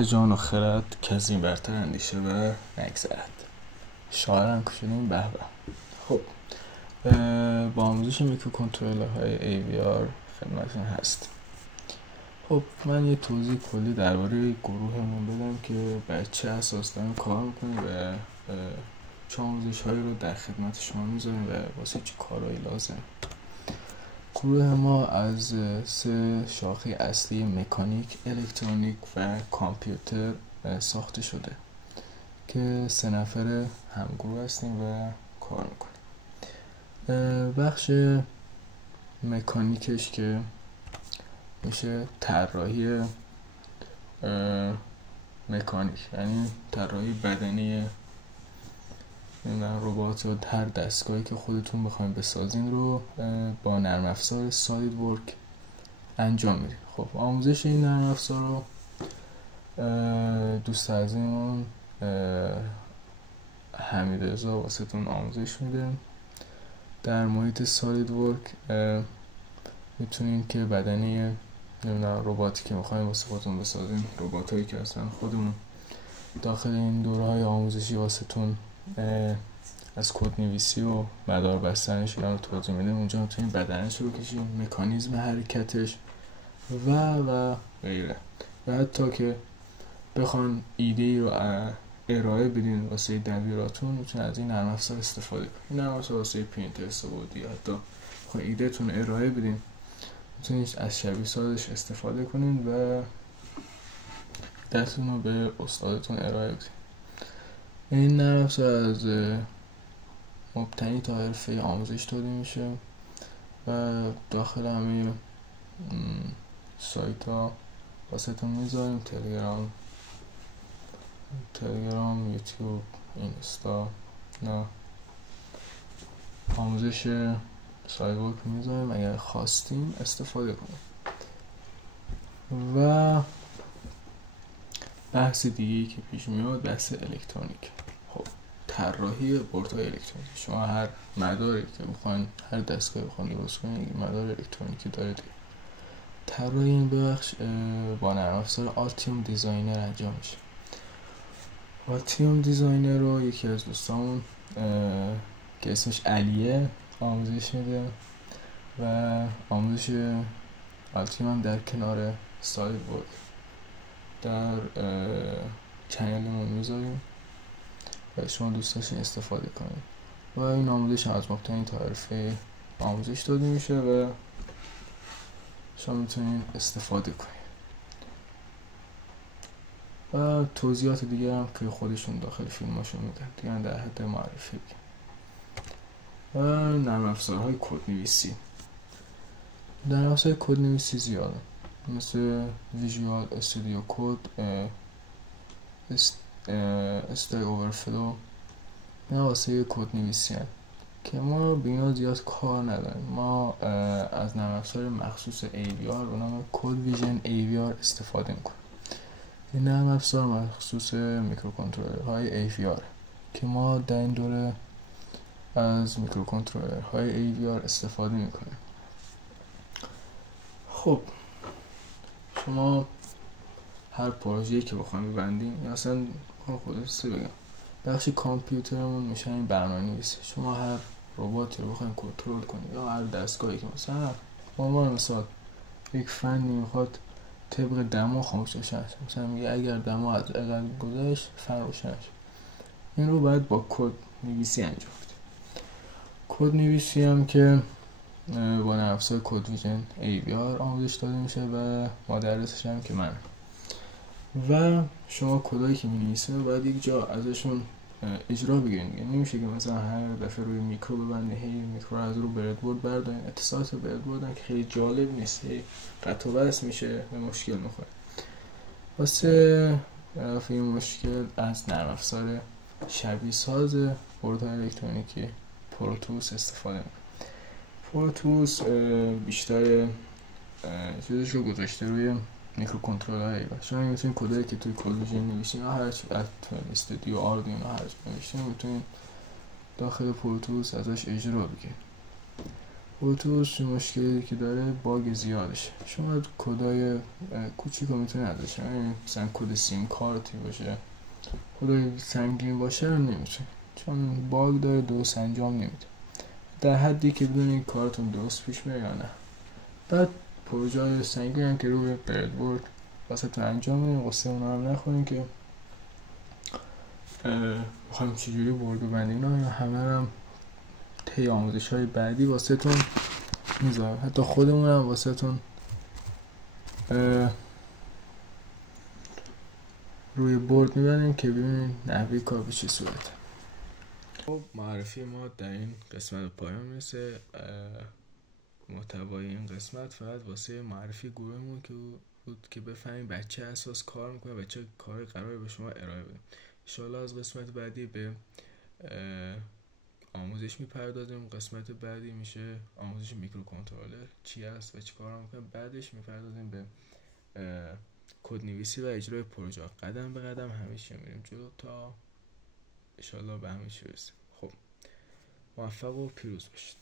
مال جان و خرد کسی برتر اندیشه و نگذرد. شاعرم که شدیم به به. خب با آموزش میکروکنترلرهای AVR خدمتتون هست. خب من یه توضیح کلی درباره گروهمون بدم که بر چه اساس داریم کار میکنیم و چه آموزش هایی رو در خدمت شما میذاریم و واسه چه کارهایی لازم. گروه ما از 3 شاخه اصلی مکانیک، الکترونیک و کامپیوتر ساخته شده که 3 نفر همگروه هستیم و کار میکنیم. بخش مکانیکش که میشه طراحی مکانیک، یعنی طراحی بدنی ربات و هر دستگاهی که خودتون بخواید بسازین رو با نرم افزار سالید ورک انجام میدید. خب آموزش این نرم افزار رو دوست عزیزمون حمیدرضا واسهتون آموزش میده. در محیط سالید ورک میتونین که بدنی رباتی که میخوایم واسه خودتون بسازین، رباتایی که هستن خودمون داخل این دوره‌های آموزشی واسهتون از کدنویسی و مدار بستنش رو توضیح میدیم. اونجا میتونین بدنش رو بکشین، مکانیزم حرکتش و غیره. و حتی که بخوان ایده رو ارائه بدین واسه دبیراتون میتونین از این نرم افزار استفاده کنین. این نرم افزار واسه پرینترست بود یا حتی بخوان ایدهتون ارائه بدین میتونین از شبیه سازش استفاده کنین و دستتون رو به استادتون ارائه بدین. این نرم افزار از مبتنی تا حرفه آموزش تولید میشه و داخل همه سایت ها واسه تون میذاریم: تلگرام، یوتیوب، اینستا. نه آموزش سایت ورک میذاریم اگر خواستیم استفاده کنیم. و بحث دیگه‌ای که پیش میاد بحث الکترونیک. خب طراحی بردهای الکترونیک، شما هر مداری که میخواین، هر دستگاهی بخواین درست کنین مدار الکترونیکی داره دیگه. طراحی این بخش با نرم افزار آلتیوم دیزاینر انجام میشه. آلتیوم دیزاینر رو یکی از دوستامون که اسمش علیه آموزش میده و آموزش آلتیوم هم در کنار سالید ورک در چنلمون میذاریم و شما دوست داشتین استفاده کنید. و این آموزش از مبتنی تا حرفه آموزش داده میشه و شما میتونید استفاده کنید. و توضیحات دیگه هم که خودشون داخل فیلماشون میدن دیگه در حد معرفی بگیم. و نرم افزارهای کدنویسی. نرم افزار کدنویسی زیاده، مثل ویژوال استودیو کد، استاک اوورفلو. اینا واسه کدنویسی هست که ما به اینا زیاد کار نداریم. ما از نرم افزار مخصوص AVR به نام CodeVision AVR استفاده میکنیم. این نرم افزار مخصوص میکروکنترلرهای AVR که ما در این دوره از میکروکنترلرهای AVR استفاده میکنیم. خب شما هر پروژه‌ای که بخوایم ببندیم، یا اصلا خودت بگم بخش کامپیوترمون میشه این برنامه‌نویسی. شما هر رباتی رو بخواید کنترل کنید یا هر دستگاهی که مثلا مثلا یک فنی میخواد طبق دما خاموش بشه، مثلا میگه اگر دما از اقل گذشت فن روشن شه، این رو باید با کد نویسی انجام بدید. کد نویسی هم که با نرم افزار کدویژن AVR آموزش داده میشه و مدرسش هم که من. و شما کدایی که می‌نویسید باید یک جا ازشون اجرا بگیرین. یعنی نمیشه که مثلا هر دفعه روی میکرو ببندین، هی میکرو از رو بردبورد بردارین، اتصالات بردبورد که خیلی جالب نیست، قطع و وصل میشه، به مشکل میخوره. واسه رفع این مشکل از نرم افزار شبیه ساز بردهای الکترونیکی پروتوس استفاده میکنه. پروتوس بیشتر چیزش رو گذاشته روی میکروکنترلر. شما میتونید کدایی که توی کدویژن نوشتین یا هر چی استودیو آردوینو هر چی نوشتین میتونید داخل پروتوس ازش اجرا بگیرید. اتوبوس مشکلی که داره باگ زیادشه. شما کدای کوچیک رو میتونی ازش، یعنی مثلا کد سیم کارتی باشه، کدای سنگین باشه رو نمیتونی، چون باگ داره، درست انجام نمیده در حدی که بدونی کارتون درست پیش میره یا نه. بعد پروژه های سنگین هم که روی بردبورد واسه تو انجام میدیم، قصه اونا هم نخورین که بخوایم چجوری برد ببندیم، اینا همه هم طی آموزش های بعدی واسه تون میذارم، حتی خودمون هم واسه تون روی بورد میبریم که ببینید نحوه کار به چه صورته. خب معرفی ما در این قسمت پایان میرسه. محتوای این قسمت فقط واسه معرفی گروهمون که بود که بفهمیم بچه اساس کار میکنه و چه کاری قراره به شما ارائه بدیم. انشالله از قسمت بعدی به آموزش میپردازیم. قسمت بعدی میشه آموزش میکروکنترلر چی است و چی کار میکنه. بعدش میپردازیم به کدنویسی و اجرای پروژه. قدم به قدم همه چی میریم جلو تا انشالله به همه چی برسیم. خب موفق و پیروز باشید.